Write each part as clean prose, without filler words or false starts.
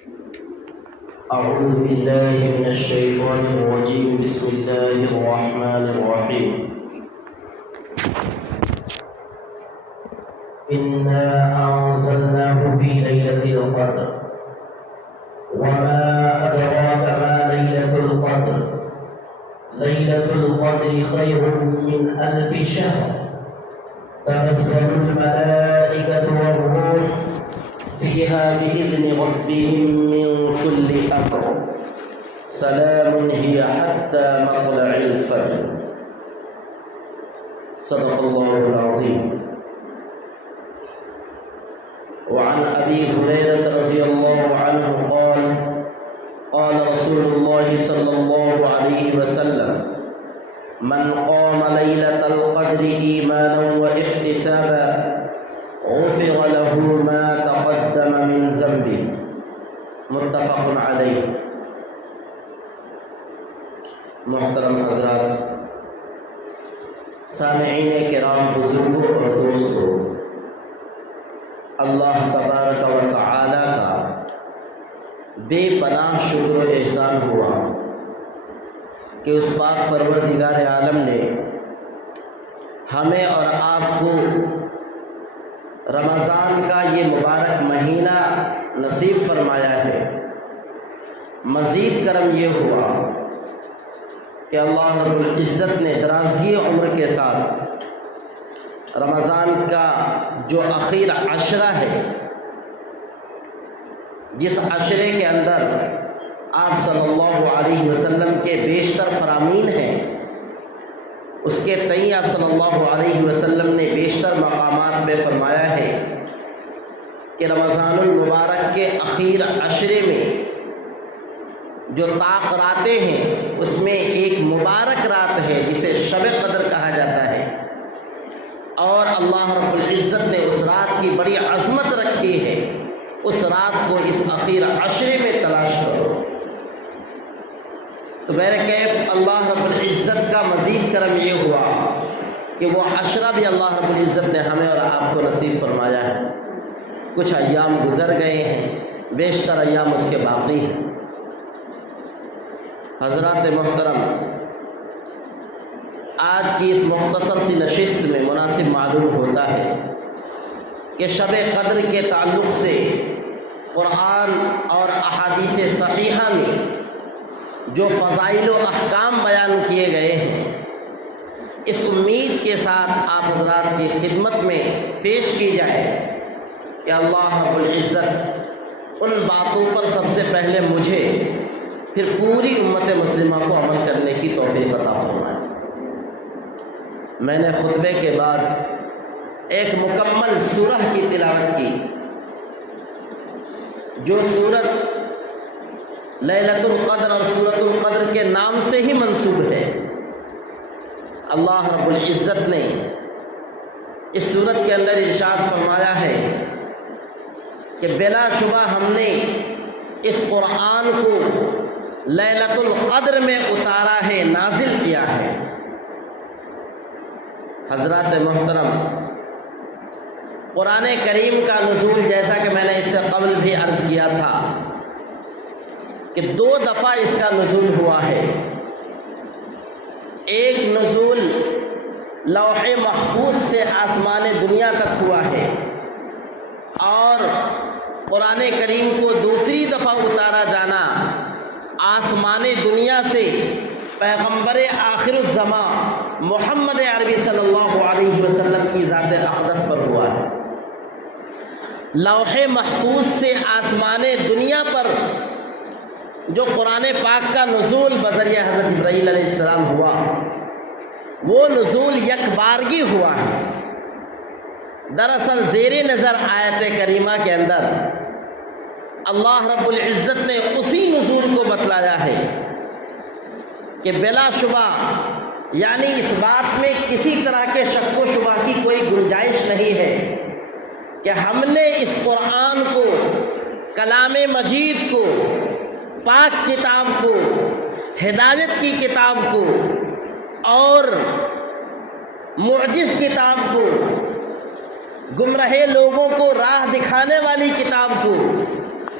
أعوذ بالله من الشيطان الرجيم. بسم الله الرحمن الرحيم. إنا أنزلناه في ليلة القدر وما أدراك ما ليلة القدر. ليلة القدر خير من 1000 شهر. تنزل الملائكة والروح فيها بإذن ربهم من كل أمر. سلام هي حتى مطلع الفجر. صدق الله العظيم. وعن أبي هريرة رضي الله عنه قال قال رسول الله صلى الله عليه وسلم: من قام ليلة القدر إيمانا واحتسابا غفر له ما تقدم من ذنبه. متفق علیہ. محترم حضرات، سامعین کرام، بزرگوں اور دوستوں، اللہ تبارک و تعالی کا بے پناہ شکر و احسان ہوا کہ اس پاک پروردگار عالم نے ہمیں اور آپ کو رمضان کا یہ مبارک مہینہ نصیب فرمایا ہے. مزید کرم یہ ہوا کہ اللہ رب العزت نے درازگی عمر کے ساتھ رمضان کا جو اخیر عشرہ ہے، جس عشرے کے اندر آپ صلی اللہ علیہ وسلم کے بیشتر فرامین ہیں، اس کے تئیں آپ صلی اللہ علیہ وسلم نے بیشتر مقامات میں فرمایا ہے کہ رمضان المبارک کے اخیر عشرے میں جو طاق راتیں ہیں، اس میں ایک مبارک رات ہے جسے شب قدر کہا جاتا ہے، اور اللہ رب العزت نے اس رات کی بڑی عظمت رکھی ہے. اس رات کو اس اخیر عشرے میں تلاش کرو. تو میرے کیف اللہ رب العزت کا مزید کرم یہ ہوا کہ وہ عشرہ بھی اللہ رب العزت نے ہمیں اور آپ کو نصیب فرمایا ہے. کچھ ایام گزر گئے ہیں، بیشتر ایام اس کے باقی ہیں. حضرات محترم، آج کی اس مختصر سی نشست میں مناسب معلوم ہوتا ہے کہ شب قدر کے تعلق سے قرآن اور احادیث صحیحہ میں جو فضائل و احکام بیان کیے گئے ہیں، اس امید کے ساتھ آپ حضرات کی خدمت میں پیش کی جائے کہ اللہ رب العزت ان باتوں پر سب سے پہلے مجھے پھر پوری امت مسلمہ کو عمل کرنے کی توفیق عطا فرمائے. میں نے خطبے کے بعد ایک مکمل سورہ کی تلاوت کی، جو سورت لیلۃ القدر اور سورۃ القدر کے نام سے ہی منسوب ہے. اللہ رب العزت نے اس سورت کے اندر ارشاد فرمایا ہے کہ بلا شبہ ہم نے اس قرآن کو لیلۃ القدر میں اتارا ہے، نازل کیا ہے. حضرات محترم، قرآن کریم کا نزول، جیسا کہ میں نے اس سے قبل بھی عرض کیا تھا کہ 2 دفعہ اس کا نزول ہوا ہے. ایک نزول لوح محفوظ سے آسمان دنیا تک ہوا ہے، اور قرآن کریم کو دوسری دفعہ اتارا جانا آسمان دنیا سے پیغمبر آخر الزمان محمد عربی صلی اللہ علیہ وسلم کی ذات اقدس پر ہوا ہے. لوح محفوظ سے آسمان دنیا پر جو قرآن پاک کا نزول بذریعہ حضرت جبرائیل علیہ السلام ہوا، وہ نزول یک بارگی ہوا ہے. دراصل زیر نظر آیت کریمہ کے اندر اللہ رب العزت نے اسی نزول کو بتلایا ہے کہ بلا شبہ، یعنی اس بات میں کسی طرح کے شک و شبہ کی کوئی گنجائش نہیں ہے کہ ہم نے اس قرآن کو، کلام مجید کو، پاک کتاب کو، ہدایت کی کتاب کو اور معجز کتاب کو، گمراہ لوگوں کو راہ دکھانے والی کتاب کو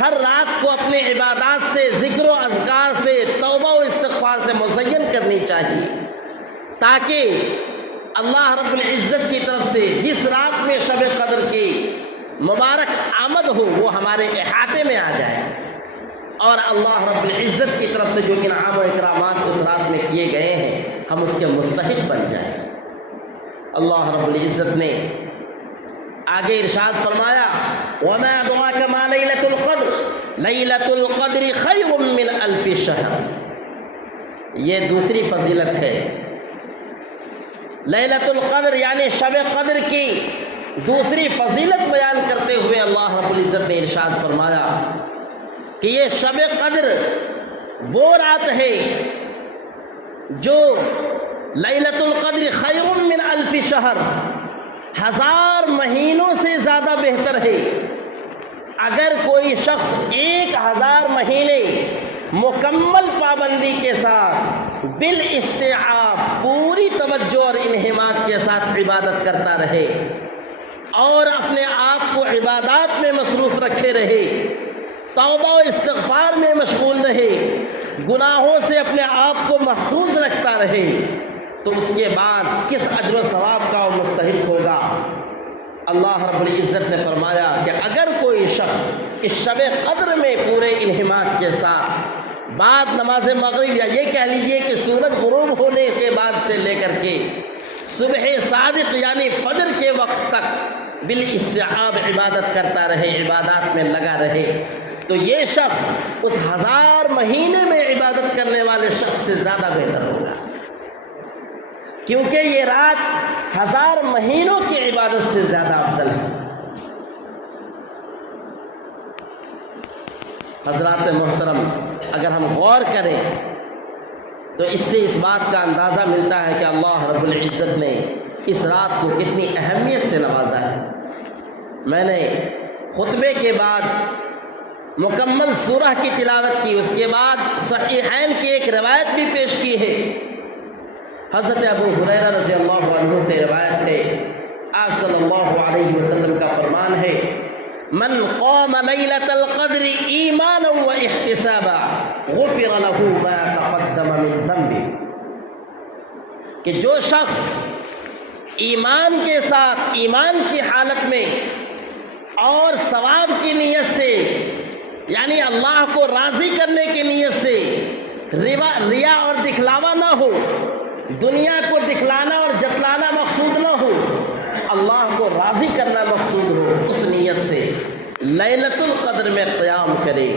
ہر رات کو اپنے عبادات سے، ذکر و اذکار سے، توبہ و استغفار سے مزین کرنی چاہیے، تاکہ اللہ رب العزت کی طرف سے جس رات میں شب قدر کی مبارک آمد ہو وہ ہمارے احاطے میں آ جائے، اور اللہ رب العزت کی طرف سے جو انعام و اکرامات اس رات میں کیے گئے ہیں ہم اس کے مستحق بن جائیں۔ اللہ رب العزت نے آگے ارشاد فرمایا وَمَا أَدْرَاكَ مَا لَيْلَةُ الْقَدْرِ لَيْلَةُ الْقَدْرِ خَيْرٌ مِّنْ أَلْفِ شَهْرٍ، یہ دوسری فضیلت ہے۔ لیلۃ القدر یعنی شب قدر کی دوسری فضیلت بیان کرتے ہوئے اللہ رب العزت نے ارشاد فرمایا کہ یہ شب قدر وہ رات ہے جو لیلۃ القدر خیر من الف شہر، 1000 مہینوں سے زیادہ بہتر ہے۔ اگر کوئی شخص 1000 مہینے مکمل پابندی کے ساتھ بالاستیعاب پوری توجہ اور انہماک کے ساتھ عبادت کرتا رہے اور اپنے آپ کو عبادات میں مصروف رکھے رہے، توبہ و استغفار میں مشغول رہے، گناہوں سے اپنے آپ کو محفوظ رکھتا رہے، تو اس کے بعد کس اجر و ثواب کا وہ مستحق ہوگا۔ اللہ رب العزت نے فرمایا کہ اگر کوئی شخص اس شب قدر میں پورے انہماک کے ساتھ بعد نماز مغرب یا یہ کہہ لیجئے کہ سورج غروب ہونے کے بعد سے لے کر کے صبح صادق یعنی فجر کے وقت تک بالاستیعاب عبادت کرتا رہے، عبادات میں لگا رہے، تو یہ شخص اس 1000 مہینے میں عبادت کرنے والے شخص سے زیادہ بہتر ہوگا، کیونکہ یہ رات 1000 مہینوں کی عبادت سے زیادہ افضل ہے۔ حضرات محترم، اگر ہم غور کریں تو اس سے اس بات کا اندازہ ملتا ہے کہ اللہ رب العزت نے اس رات کو کتنی اہمیت سے نوازا ہے۔ میں نے خطبے کے بعد مکمل سورہ کی تلاوت کی، اس کے بعد صحیحین کی ایک روایت بھی پیش کی ہے۔ حضرت ابو ہریرہ رضی اللہ عنہ سے روایت ہے، آپ صلی اللہ علیہ وسلم کا فرمان ہے من قام لیلۃ القدر ایمانا و احتسابا غفر له ما تقدم من ذنبه، کہ جو شخص ایمان کے ساتھ، ایمان کی حالت میں اور ثواب کی نیت سے، یعنی اللہ کو راضی کرنے کی نیت سے، ریا اور دکھلاوا نہ ہو، دنیا کو دکھلانا اور جتلانا مقصود نہ ہو، اللہ کو راضی کرنا مقصود ہو، اس نیت سے لیلۃ القدر میں قیام کرے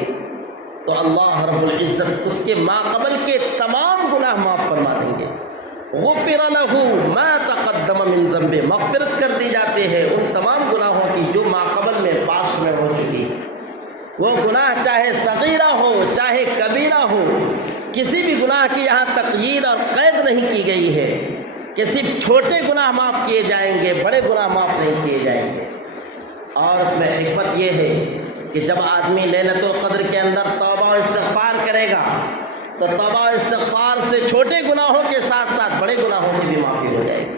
تو اللہ رب العزت اس کے ماقبل کے تمام گناہ معاف فرما دیں گے۔ غفر له ما تقدم من ذنبه، مغفرت کر دی جاتی ہے ان تمام گناہوں کی جو ماقبل میں پاس میں ہو چکی، وہ گناہ چاہے صغیرہ ہو چاہے کبیرہ ہو، کسی بھی گناہ کی یہاں تقیید اور قید نہیں کی گئی ہے کہ صرف چھوٹے گناہ معاف کیے جائیں گے، بڑے گناہ معاف نہیں کیے جائیں گے۔ اور اس میں حکمت یہ ہے کہ جب آدمی لیلۃ القدر کے اندر توبہ و استغفار کرے گا تو توبہ و استغفار سے چھوٹے گناہوں کے ساتھ ساتھ بڑے گناہوں کی بھی معافی ہو جائے گی۔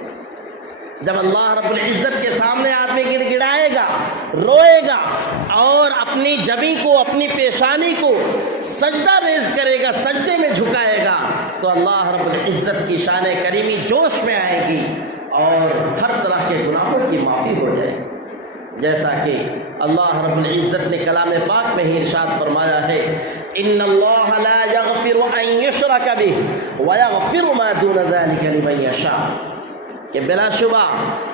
جب اللہ رب العزت کے سامنے آدمی گڑ گڑائے گا، روئے گا اور اپنی جبیں کو، اپنی پیشانی کو سجدہ ریز کرے گا، سجدے میں جھکائے گا، تو اللہ رب العزت کی شان کریمی جوش میں آئے گی اور ہر طرح کے گناہوں کی معافی ہو جائے گی۔ جیسا کہ اللہ رب العزت نے کلام پاک میں ہی ارشاد فرمایا ہے ان اللہ لا یغفر ان یشرک بہ ویغفر ما دون ذلک لمن یشاء، کہ بلا شبہ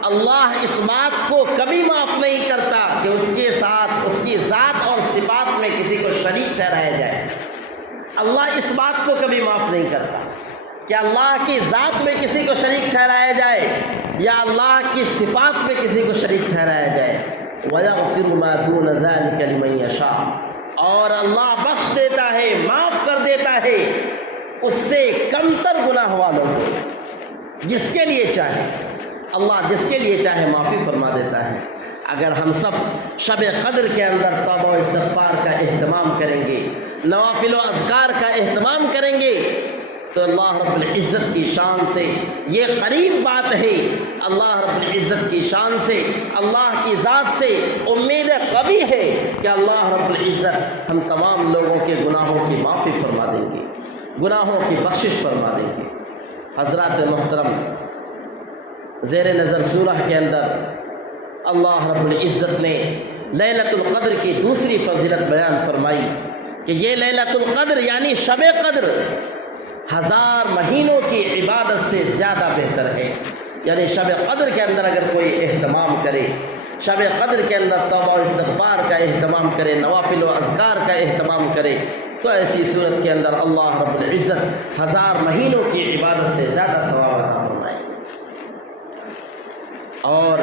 اللہ اس بات کو کبھی معاف نہیں کرتا کہ اس کے ساتھ اس کی ذات اور صفات میں کسی کو شریک ٹھہرایا جائے۔ اللہ اس بات کو کبھی معاف نہیں کرتا کہ اللہ کی ذات میں کسی کو شریک ٹھہرایا جائے یا اللہ کی صفات میں کسی کو شریک ٹھہرایا جائے۔ وَيَغْفِرُ مَا دُونَ ذَلِكَ لِمَن يَشَاءُ، اور اللہ بخش دیتا ہے، معاف کر دیتا ہے اس سے کمتر گناہ والوں کو، جس کے لیے چاہے اللہ جس کے لیے چاہے معافی فرما دیتا ہے۔ اگر ہم سب شب قدر کے اندر توبہ و استغفار کا اہتمام کریں گے، نوافل و اذکار کا اہتمام کریں گے، تو اللہ رب العزت کی شان سے یہ قریب بات ہے، اللہ رب العزت کی شان سے، اللہ کی ذات سے امید قوی ہے کہ اللہ رب العزت ہم تمام لوگوں کے گناہوں کی معافی فرما دیں گے، گناہوں کی بخشش فرما دیں گے۔ حضرات محترم، زیر نظر سورہ کے اندر اللہ رب العزت نے لیلۃ القدر کی دوسری فضیلت بیان فرمائی کہ یہ لیلۃ القدر یعنی شب قدر 1000 مہینوں کی عبادت سے زیادہ بہتر ہے۔ یعنی شب قدر کے اندر اگر کوئی اہتمام کرے، شب قدر کے اندر توبہ و استغفار کا اہتمام کرے، نوافل و اذکار کا اہتمام کرے، تو ایسی صورت کے اندر اللہ رب العزت 1000 مہینوں کی عبادت سے زیادہ ثواب عطا فرمائے۔ اور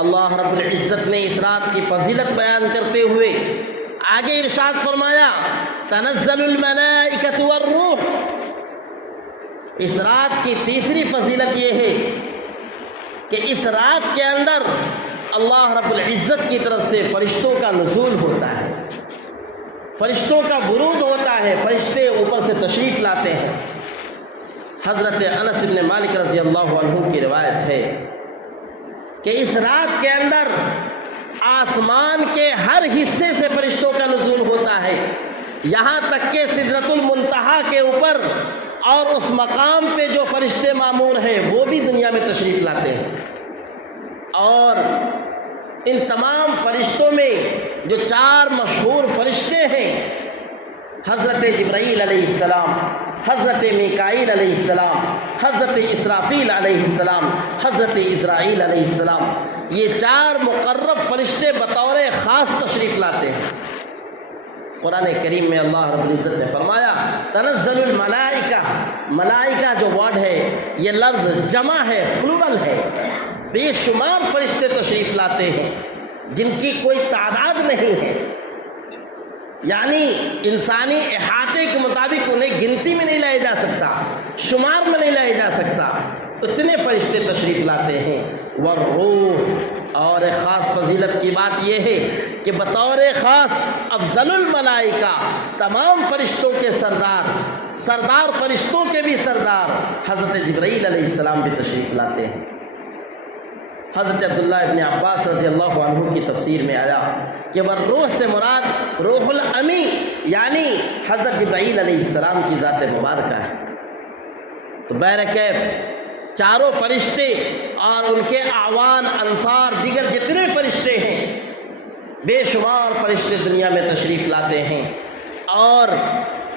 اللہ رب العزت نے اس رات کی فضیلت بیان کرتے ہوئے آگے ارشاد فرمایا تنزل الملائکۃ والروح۔ اس رات کی تیسری فضیلت یہ ہے کہ اس رات کے اندر اللہ رب العزت کی طرف سے فرشتوں کا نزول ہوتا ہے، فرشتوں کا ورود ہوتا ہے، فرشتے اوپر سے تشریف لاتے ہیں۔ حضرت انس بن مالک رضی اللہ عنہ کی روایت ہے کہ اس رات کے اندر آسمان کے ہر حصے سے فرشتوں کا نزول ہوتا ہے، یہاں تک کہ سدرۃ المنتہا کے اوپر اور اس مقام پہ جو فرشتے معمور ہیں وہ بھی دنیا میں تشریف لاتے ہیں۔ اور ان تمام فرشتوں میں جو 4 مشہور فرشتے ہیں، حضرت جبرائیل علیہ السلام، حضرت میکائیل علیہ السلام، حضرت اسرافیل علیہ السلام، حضرت اسرائیل علیہ السلام، یہ 4 مقرب فرشتے بطور خاص تشریف لاتے ہیں۔ قرآن کریم میں اللہ رب العزت نے فرمایا تنزل الملائکہ، ملائکہ جو ورڈ ہے یہ لفظ جمع ہے، پلورل ہے، بے شمار فرشتے تشریف لاتے ہیں جن کی کوئی تعداد نہیں ہے، یعنی انسانی احاطے کے مطابق انہیں گنتی میں نہیں لایا جا سکتا، شمار میں نہیں لایا جا سکتا، اتنے فرشتے تشریف لاتے ہیں۔ والروح، اور ایک خاص فضیلت کی بات یہ ہے کہ بطور خاص افضل الملائکہ، تمام فرشتوں کے سردار فرشتوں کے بھی سردار حضرت جبرائیل علیہ السلام بھی تشریف لاتے ہیں۔ حضرت عبداللہ ابن عباس رضی اللہ عنہ کی تفسیر میں آیا کہ والروح سے مراد روح الامی یعنی حضرت جبرائیل علیہ السلام کی ذات مبارکہ ہے۔ تو بہرکیف 4 فرشتے اور ان کے اعوان، انصار، دیگر جتنے فرشتے ہیں، بے شمار فرشتے دنیا میں تشریف لاتے ہیں، اور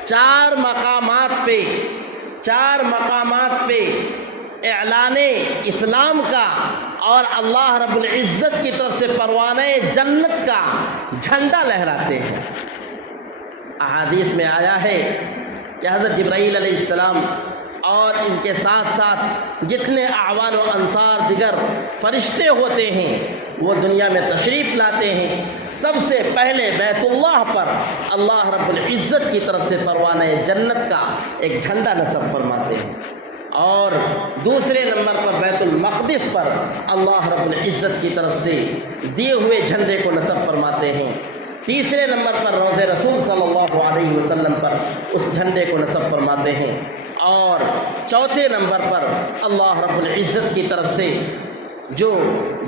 4 مقامات پہ اعلان اسلام کا اور اللہ رب العزت کی طرف سے پروانہ جنت کا جھنڈا لہراتے ہیں۔ احادیث میں آیا ہے کہ حضرت جبرائیل علیہ السلام اور ان کے ساتھ ساتھ جتنے اعوان و انصار دیگر فرشتے ہوتے ہیں وہ دنیا میں تشریف لاتے ہیں، سب سے پہلے بیت اللہ پر اللہ رب العزت کی طرف سے پروانہ جنت کا ایک جھنڈا نصب فرماتے ہیں، اور دوسرے نمبر پر بیت المقدس پر اللہ رب العزت کی طرف سے دیے ہوئے جھنڈے کو نصب فرماتے ہیں، تیسرے نمبر پر روضہ رسول صلی اللہ علیہ وسلم پر اس جھنڈے کو نصب فرماتے ہیں، اور چوتھے نمبر پر اللہ رب العزت کی طرف سے جو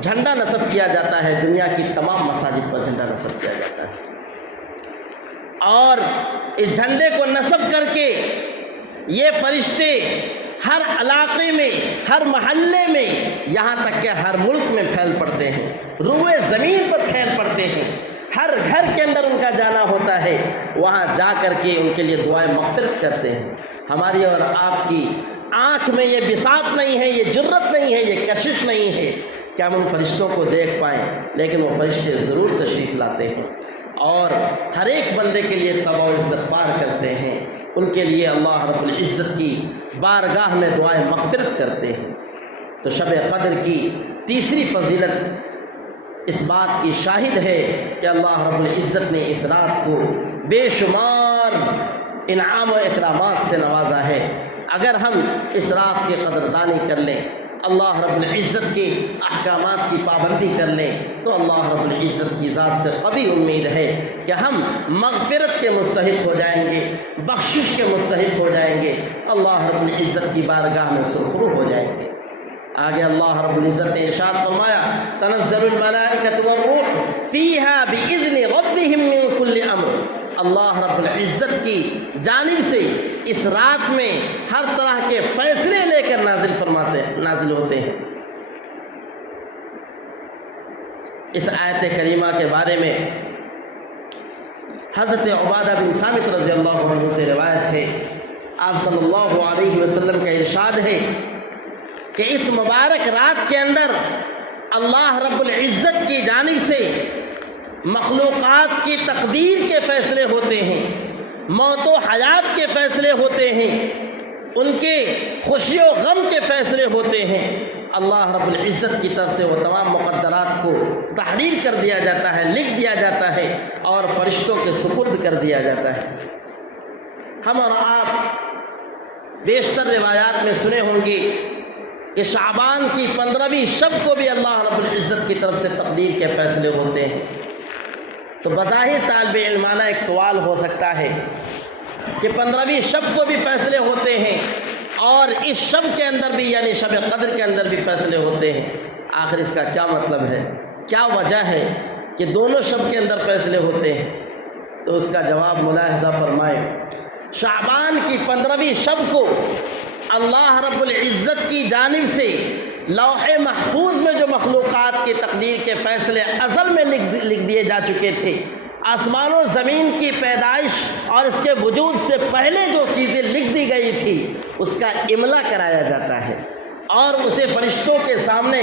جھنڈا نصب کیا جاتا ہے، دنیا کی تمام مساجد پر جھنڈا نصب کیا جاتا ہے، اور اس جھنڈے کو نصب کر کے یہ فرشتے ہر علاقے میں، ہر محلے میں، یہاں تک کہ ہر ملک میں پھیل پڑتے ہیں، روئے زمین پر پھیل پڑتے ہیں، ہر گھر کے اندر ان کا جانا ہوتا ہے، وہاں جا کر کے ان کے لیے دعائیں مغفرت کرتے ہیں۔ ہماری اور آپ کی آنکھ میں یہ بساط نہیں ہے، یہ جرت نہیں ہے، یہ کشش نہیں ہے کہ ہم ان فرشتوں کو دیکھ پائیں، لیکن وہ فرشتے ضرور تشریف لاتے ہیں اور ہر ایک بندے کے لیے توبہ و استغفار کرتے ہیں، ان کے لیے اللہ رب العزت کی بارگاہ میں دعائیں مغفرت کرتے ہیں۔ تو شب قدر کی تیسری فضیلت اس بات کی شاہد ہے کہ اللہ رب العزت نے اس رات کو بے شمار انعام و اکرامات سے نوازا ہے۔ اگر ہم اس رات کی قدردانی کر لیں، اللہ رب العزت کے احکامات کی پابندی کر لیں تو اللہ رب العزت کی ذات سے قوی امید ہے کہ ہم مغفرت کے مستحق ہو جائیں گے، بخشش کے مستحق ہو جائیں گے، اللہ رب العزت کی بارگاہ میں سرخرو ہو جائیں گے۔ آگے اللہ رب العزت نے ارشاد فرمایا تنزل الملائکۃ والروح فیہا باذن ربہم من کل امر، اللہ رب العزت کی جانب سے اس رات میں ہر طرح کے فیصلے لے کر نازل ہوتے ہیں۔ اس آیت کریمہ کے بارے میں حضرت عبادہ بن صامت رضی اللہ عنہ سے روایت ہے، آپ صلی اللہ علیہ وسلم کا ارشاد ہے کہ اس مبارک رات کے اندر اللہ رب العزت کی جانب سے مخلوقات کی تقدیر کے فیصلے ہوتے ہیں، موت و حیات کے فیصلے ہوتے ہیں، ان کے خوشی و غم کے فیصلے ہوتے ہیں۔ اللہ رب العزت کی طرف سے وہ تمام مقدرات کو تحریر کر دیا جاتا ہے، لکھ دیا جاتا ہے اور فرشتوں کے سپرد کر دیا جاتا ہے۔ ہم اور آپ بیشتر روایات میں سنے ہوں گے کہ شعبان کی 15ویں شب کو بھی اللہ رب العزت کی طرف سے تقدیر کے فیصلے ہوتے ہیں۔ تو بظاہر طالب علمانہ ایک سوال ہو سکتا ہے کہ 15ویں شب کو بھی فیصلے ہوتے ہیں اور اس شب کے اندر بھی یعنی شب قدر کے اندر بھی فیصلے ہوتے ہیں، آخر اس کا کیا مطلب ہے، کیا وجہ ہے کہ دونوں شب کے اندر فیصلے ہوتے ہیں؟ تو اس کا جواب ملاحظہ فرمائیں۔ شعبان کی 15ویں شب کو اللہ رب العزت کی جانب سے لوح محفوظ میں جو مخلوقات کی تقدیر کے فیصلے ازل میں لکھ دیے جا چکے تھے، آسمان و زمین کی پیدائش اور اس کے وجود سے پہلے جو چیزیں لکھ دی گئی تھی اس کا املا کرایا جاتا ہے اور اسے فرشتوں کے سامنے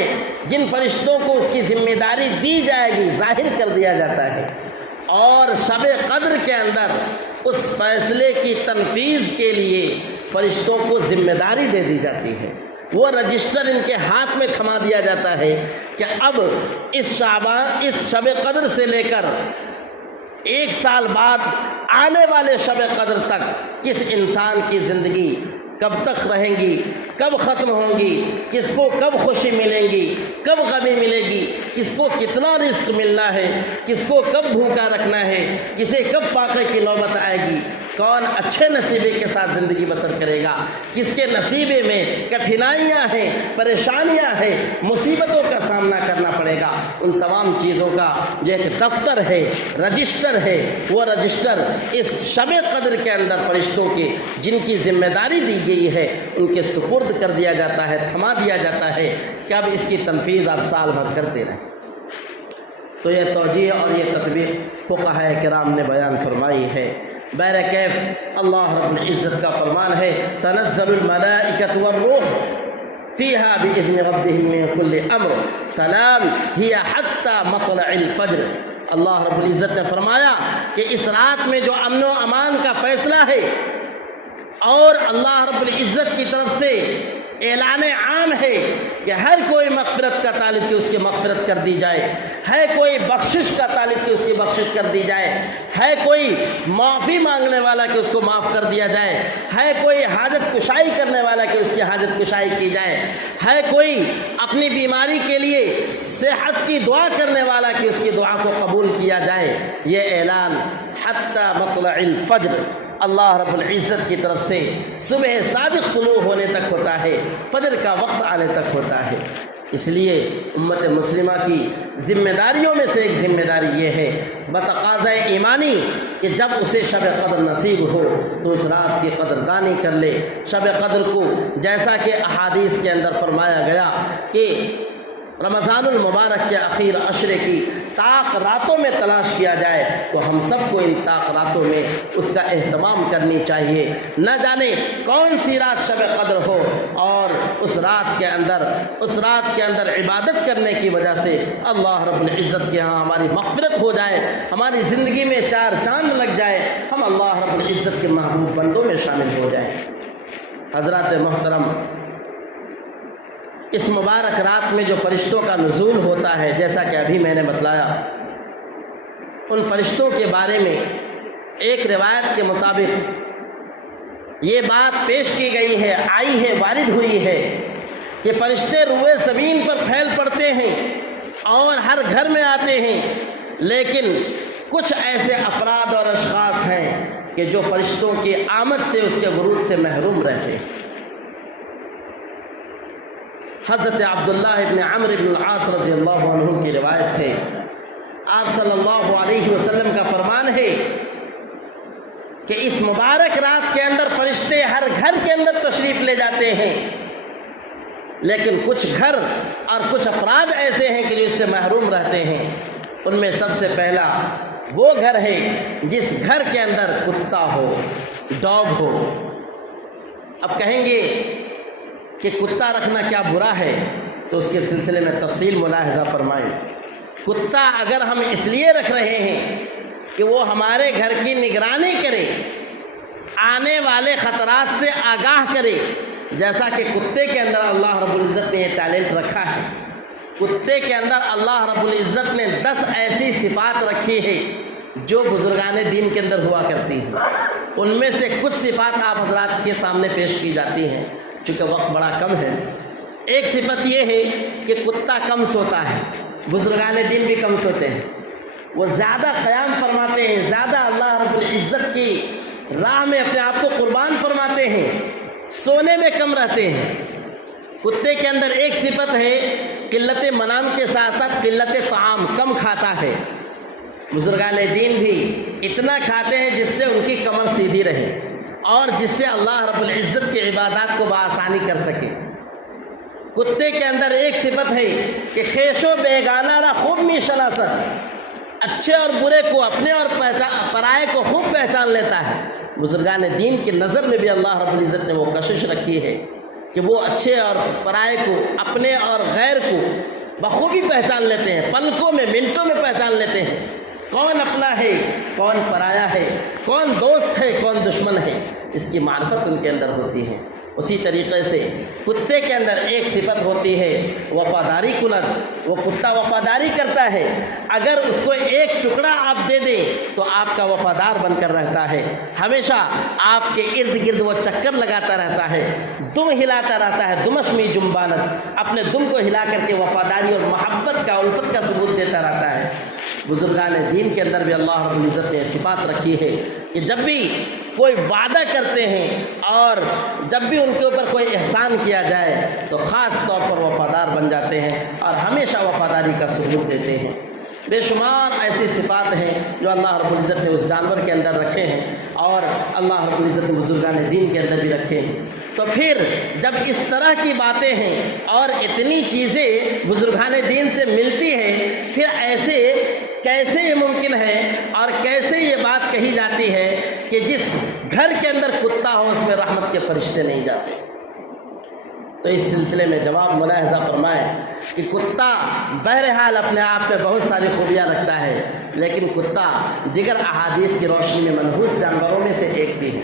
جن فرشتوں کو اس کی ذمہ داری دی جائے گی ظاہر کر دیا جاتا ہے، اور شب قدر کے اندر اس فیصلے کی تنفیذ کے لیے فرشتوں کو ذمہ داری دے دی جاتی ہے۔ وہ رجسٹر ان کے ہاتھ میں تھما دیا جاتا ہے کہ اب اس شب قدر سے لے کر 1 سال بعد آنے والے شب قدر تک کس انسان کی زندگی کب تک رہیں گی، کب ختم ہوں گی، کس کو کب خوشی ملیں گی، کب غمی ملے گی، کس کو کتنا رزق ملنا ہے، کس کو کب بھوکا رکھنا ہے، کسے کب فاقے کی نوبت آئے گی، کون اچھے نصیبے کے ساتھ زندگی بسر کرے گا، کس کے نصیبے میں کٹھنائیاں ہیں، پریشانیاں ہیں، مصیبتوں کا سامنا کرنا پڑے گا، ان تمام چیزوں کا جو ایک دفتر ہے، رجسٹر ہے، وہ رجسٹر اس شب قدر کے اندر فرشتوں کے جن کی ذمہ داری دی گئی ہے ان کے سپرد کر دیا جاتا ہے، تھما دیا جاتا ہے کہ اب اس کی تنفیذ آپ سال بھر کرتے رہیں۔ تو یہ توجیہ اور یہ تطبیق فقہاء کرام نے بیان فرمائی ہے۔ بہرکیف اللہ رب العزت کا فرمان ہے تنزل الملائکۃ والروح فیہا باذن ربہم من کل امر سلام ہی حتی مطلع الفجر۔ اللہ رب العزت نے فرمایا کہ اس رات میں جو امن و امان کا فیصلہ ہے اور اللہ رب العزت کی طرف سے اعلان عام ہے کہ ہر کوئی مغفرت کا طالب کہ اس کی مغفرت کر دی جائے، ہے کوئی بخشش کا طالب کہ اس کی بخشش کر دی جائے، ہے کوئی معافی مانگنے والا کہ اس کو معاف کر دیا جائے، ہے کوئی حاجت کشائی کرنے والا کہ اس کی حاجت کشائی کی جائے، ہے کوئی اپنی بیماری کے لیے صحت کی دعا کرنے والا کہ اس کی دعا کو قبول کیا جائے۔ یہ اعلان حتی مطلع الفجر اللہ رب العزت کی طرف سے صبح صادق طلوع ہونے تک ہوتا ہے، فجر کا وقت آنے تک ہوتا ہے۔ اس لیے امت مسلمہ کی ذمہ داریوں میں سے ایک ذمہ داری یہ ہے بتقاضۂ ایمانی کہ جب اسے شب قدر نصیب ہو تو اس رات کی قدردانی کر لے۔ شب قدر کو جیسا کہ احادیث کے اندر فرمایا گیا کہ رمضان المبارک کے اخیر عشرے کی طاق راتوں میں تلاش کیا جائے تو ہم سب کو ان طاق راتوں میں اس کا اہتمام کرنی چاہیے۔ نہ جانے کون سی رات شب قدر ہو اور اس رات کے اندر عبادت کرنے کی وجہ سے اللہ رب العزت کے ہاں ہماری مغفرت ہو جائے، ہماری زندگی میں 4 چاند لگ جائے، ہم اللہ رب العزت کے محبوب بندوں میں شامل ہو جائیں۔ حضرات محترم، اس مبارک رات میں جو فرشتوں کا نزول ہوتا ہے جیسا کہ ابھی میں نے بتلایا، ان فرشتوں کے بارے میں ایک روایت کے مطابق یہ بات پیش کی گئی ہے، آئی ہے، وارد ہوئی ہے کہ فرشتے روئے زمین پر پھیل پڑتے ہیں اور ہر گھر میں آتے ہیں، لیکن کچھ ایسے افراد اور اشخاص ہیں کہ جو فرشتوں کی آمد سے، اس کے ورود سے محروم رہتے ہیں۔ حضرت عبداللہ ابن عمرو بن العاص رضی اللہ عنہ کی روایت ہے، آپ صلی اللہ علیہ وسلم کا فرمان ہے کہ اس مبارک رات کے اندر فرشتے ہر گھر کے اندر تشریف لے جاتے ہیں، لیکن کچھ گھر اور کچھ افراد ایسے ہیں کہ جو اس سے محروم رہتے ہیں۔ ان میں سب سے پہلا وہ گھر ہے جس گھر کے اندر کتا ہو، ڈاگ ہو۔ اب کہیں گے کہ کتا رکھنا کیا برا ہے، تو اس کے سلسلے میں تفصیل ملاحظہ فرمائیں۔ کتا اگر ہم اس لیے رکھ رہے ہیں کہ وہ ہمارے گھر کی نگرانی کرے، آنے والے خطرات سے آگاہ کرے، جیسا کہ کتے کے اندر اللہ رب العزت نے یہ ٹیلنٹ رکھا ہے۔ کتے کے اندر اللہ رب العزت نے 10 ایسی صفات رکھی ہے جو بزرگان دین کے اندر ہوا کرتی ہیں۔ ان میں سے کچھ صفات آپ حضرات کے سامنے پیش کی جاتی ہیں، چونکہ وقت بڑا کم ہے۔ ایک صفت یہ ہے کہ کتا کم سوتا ہے، بزرگان دین بھی کم سوتے ہیں، وہ زیادہ قیام فرماتے ہیں، زیادہ اللہ رب العزت کی راہ میں اپنے آپ کو قربان فرماتے ہیں، سونے میں کم رہتے ہیں۔ کتے کے اندر ایک صفت ہے قلت منام کے ساتھ ساتھ قلت طعام، کم کھاتا ہے۔ بزرگان دین بھی اتنا کھاتے ہیں جس سے ان کی کمر سیدھی رہے اور جس سے اللہ رب العزت کی عبادات کو بآسانی کر سکے۔ کتے کے اندر ایک صفت ہے کہ خیش و بیگانہ را خوب می شناسد، اچھے اور برے کو، اپنے اور پرائے کو خوب پہچان لیتا ہے۔ بزرگان دین کی نظر میں بھی اللہ رب العزت نے وہ کشش رکھی ہے کہ وہ اچھے اور پرائے کو، اپنے اور غیر کو بخوبی پہچان لیتے ہیں، پلکوں میں، منٹوں میں پہچان لیتے ہیں، کون اپنا ہے، کون پرایا ہے، کون دوست ہے، کون دشمن ہے، اس کی معرفت ان کے اندر ہوتی ہے۔ اسی طریقے سے کتے کے اندر ایک صفت ہوتی ہے وفاداری کنت، وہ کتا وفاداری کرتا ہے، اگر اس کو ایک ٹکڑا آپ دے دیں تو آپ کا وفادار بن کر رہتا ہے، ہمیشہ آپ کے ارد گرد وہ چکر لگاتا رہتا ہے، دم ہلاتا رہتا ہے، دمشمی جنبانت، اپنے دم کو ہلا کر کے وفاداری اور محبت کا، الفت کا ثبوت دیتا رہتا ہے۔ بزرگان دین کے اندر بھی اللہ رب العزت نے صفات رکھی ہے کہ جب بھی کوئی وعدہ کرتے ہیں اور جب بھی ان کے اوپر کوئی احسان کیا جائے تو خاص طور پر وفادار بن جاتے ہیں اور ہمیشہ وفاداری کا ثبوت دیتے ہیں۔ بے شمار ایسی صفات ہیں جو اللہ رب العزت نے اس جانور کے اندر رکھے ہیں اور اللہ رب العزت نے بزرگان دین کے اندر بھی رکھے ہیں۔ تو پھر جب اس طرح کی باتیں ہیں اور اتنی چیزیں بزرگان دین سے ملتی ہیں، پھر ایسے کیسے یہ ممکن ہے اور کیسے یہ بات کہی جاتی ہے کہ جس گھر کے اندر کتا ہو اس میں رحمت کے فرشتے نہیں جاتے؟ تو اس سلسلے میں جواب ملاحظہ فرمائیں کہ کتا بہرحال اپنے آپ میں بہت ساری خوبیاں رکھتا ہے، لیکن کتا دیگر احادیث کی روشنی میں منحوس جانوروں میں سے ایک بھی ہے،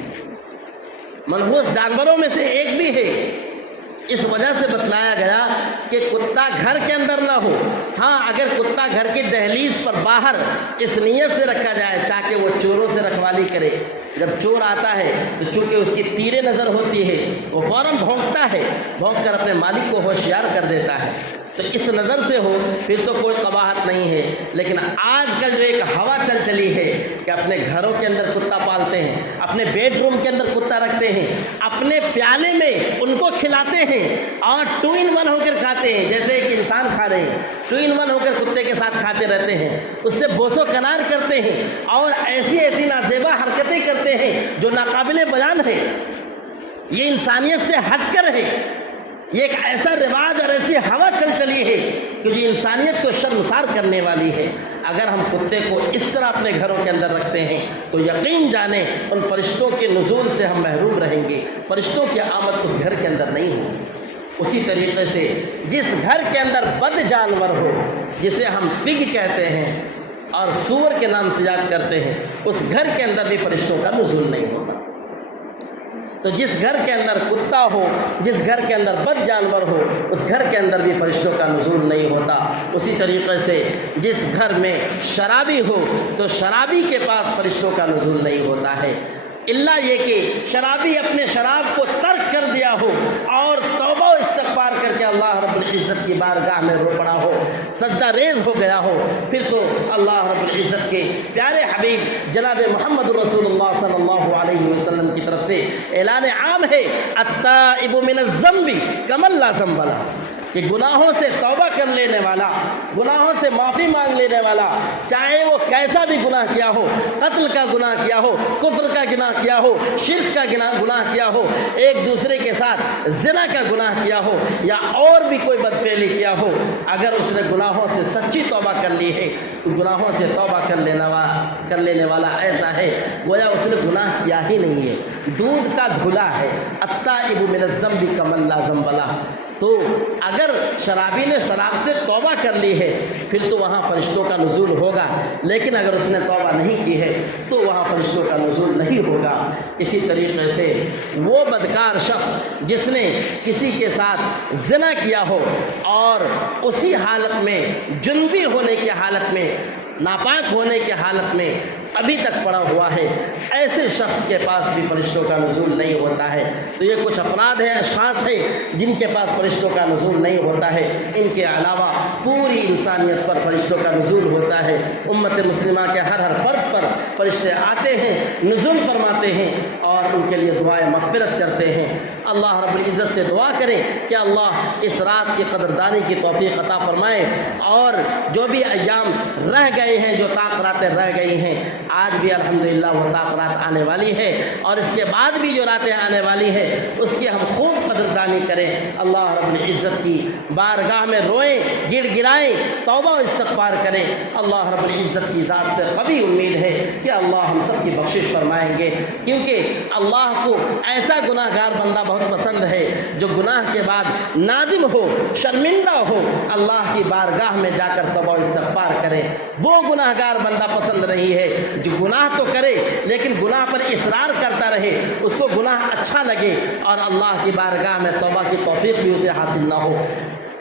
منحوس جانوروں میں سے ایک بھی ہے۔ اس وجہ سے بتلایا گیا کہ کتا گھر کے اندر نہ ہو، ہاں اگر کتا گھر کی دہلیز پر باہر اس نیت سے رکھا جائے تاکہ وہ چوروں سے رکھوالی کرے، جب چور آتا ہے تو چونکہ اس کی تیرے نظر ہوتی ہے وہ فوراً بھونکتا ہے، بھونک کر اپنے مالک کو ہوشیار کر دیتا ہے، تو اس نظر سے ہو پھر تو کوئی قباحت نہیں ہے۔ لیکن آج کل جو ایک ہوا چل چلی ہے کہ اپنے گھروں کے اندر کتا پالتے ہیں، اپنے بیڈ روم کے اندر کتا رکھتے ہیں، اپنے پیالے میں ان کو کھلاتے ہیں اور 2 in 1 ہو کر کھاتے ہیں، جیسے ایک انسان کھا رہے ہیں 2 in 1 ہو کر کتے کے ساتھ کھاتے رہتے ہیں، اس سے بوس و کنار کرتے ہیں اور ایسی ایسی نازیبا حرکتیں کرتے ہیں جو ناقابل بیان ہے، یہ انسانیت سے ہٹ کر ہے۔ یہ ایک ایسا رواج اور ایسی ہوا چل چلی ہے کہ جو انسانیت کو شرمسار کرنے والی ہے۔ اگر ہم کتے کو اس طرح اپنے گھروں کے اندر رکھتے ہیں تو یقین جانیں ان فرشتوں کے نزول سے ہم محروم رہیں گے، فرشتوں کی آمد اس گھر کے اندر نہیں ہوگی۔ اسی طریقے سے جس گھر کے اندر بد جانور ہو، جسے ہم پگ کہتے ہیں اور سور کے نام سے یاد کرتے ہیں، اس گھر کے اندر بھی فرشتوں کا نزول نہیں ہوتا۔ تو جس گھر کے اندر کتا ہو، جس گھر کے اندر بد جانور ہو، اس گھر کے اندر بھی فرشتوں کا نزول نہیں ہوتا۔ اسی طریقے سے جس گھر میں شرابی ہو تو شرابی کے پاس فرشتوں کا نزول نہیں ہوتا ہے، الا یہ کہ شرابی اپنے شراب کو ترک کر دیا ہو اور توبہ و استغفار کر کے العزت کی بارگاہ میں رو پڑا ہو، سجدہ ریز ہو گیا ہو، پھر تو اللہ رب العزت کے پیارے حبیب جناب محمد رسول اللہ صلی اللہ علیہ وسلم کی طرف سے اعلان عام ہے، التائب من الذنب کمن لا ذنب لہ، کہ گناہوں سے توبہ کر لینے والا، گناہوں سے معافی مانگ لینے والا، چاہے وہ کیسا بھی گناہ کیا ہو، قتل کا گناہ کیا ہو، کفر کا گناہ کیا ہو، شرک کا گناہ کیا ہو، ایک دوسرے کے ساتھ زنا کا گناہ کیا ہو، یا اور بھی کوئی بدفعلی کیا ہو، اگر اس نے گناہوں سے سچی توبہ کر لی ہے تو گناہوں سے توبہ کر لینے والا ایسا ہے گویا اس نے گناہ کیا ہی نہیں ہے، دودھ کا دھلا ہے، التائب من الذنب کمن لا ذنب لہ۔ تو اگر شرابی نے شراب سے توبہ کر لی ہے پھر تو وہاں فرشتوں کا نزول ہوگا، لیکن اگر اس نے توبہ نہیں کی ہے تو وہاں فرشتوں کا نزول نہیں ہوگا۔ اسی طریقے سے وہ بدکار شخص جس نے کسی کے ساتھ زنا کیا ہو اور اسی حالت میں جنبی ہونے کی حالت میں، ناپاک ہونے کی حالت میں ابھی تک پڑا ہوا ہے، ایسے شخص کے پاس بھی فرشتوں کا نزول نہیں ہوتا ہے۔ تو یہ کچھ افراد ہیں، اشخاص ہیں جن کے پاس فرشتوں کا نزول نہیں ہوتا ہے، ان کے علاوہ پوری انسانیت پر فرشتوں کا نزول ہوتا ہے۔ امت مسلمہ کے ہر فرد پر فرشتے آتے ہیں، نزول فرماتے ہیں اور ان کے لیے دعائیں مغفرت کرتے ہیں۔ اللہ رب العزت سے دعا کریں کہ اللہ اس رات کی قدردانی کی توفیق عطا فرمائے، اور جو بھی ایام رہ گئے ہیں، جو راتیں رہ گئی ہیں، آج بھی الحمدللہ وہ رات آنے والی ہے، اور اس کے بعد بھی جو راتیں آنے والی ہے اس کی ہم خوب قدردانی کریں، اللہ رب العزت کی بارگاہ میں روئیں، گڑ گڑائیں، توبہ و استغفار کریں۔ اللہ رب العزت کی ذات سے قوی امید ہے کہ اللہ ہم سب کی بخشش فرمائیں گے، کیونکہ اللہ کو ایسا گناہ گار بندہ بہت پسند ہے جو گناہ کے بعد نادم ہو، شرمندہ ہو، اللہ کی بارگاہ میں جا کر توبہ و استغفار کرے۔ وہ گناہ گار بندہ پسند نہیں ہے جو گناہ تو کرے لیکن گناہ پر اصرار کرتا رہے، اس کو گناہ اچھا لگے اور اللہ کی بارگاہ میں توبہ کی توفیق بھی اسے حاصل نہ ہو۔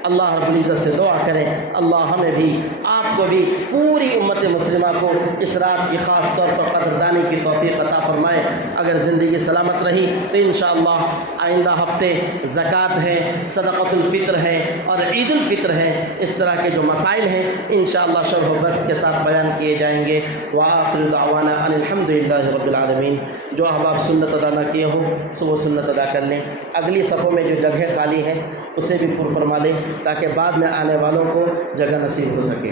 اللہ رب العزت سے دعا کریں اللہ ہمیں بھی، آپ کو بھی، پوری امت مسلمہ کو اس رات کی خاص طور پر قدردانی کی توفیق عطا فرمائے۔ اگر زندگی سلامت رہی تو انشاءاللہ آئندہ ہفتے زکوٰۃ ہے، صدقۃ الفطر ہے اور عید الفطر ہے، اس طرح کے جو مسائل ہیں انشاءاللہ شرح و بسط کے ساتھ بیان کیے جائیں گے۔ وآخر دعوانا ان الحمدللہ رب العالمین۔ جو احباب سنت ادا نہ کیے ہوں سو وہ سنت ادا کر لیں، اگلی صفوں میں جو جگہیں خالی ہیں اسے بھی پر فرما لیں تاکہ بعد میں آنے والوں کو جگہ نصیب ہو سکے۔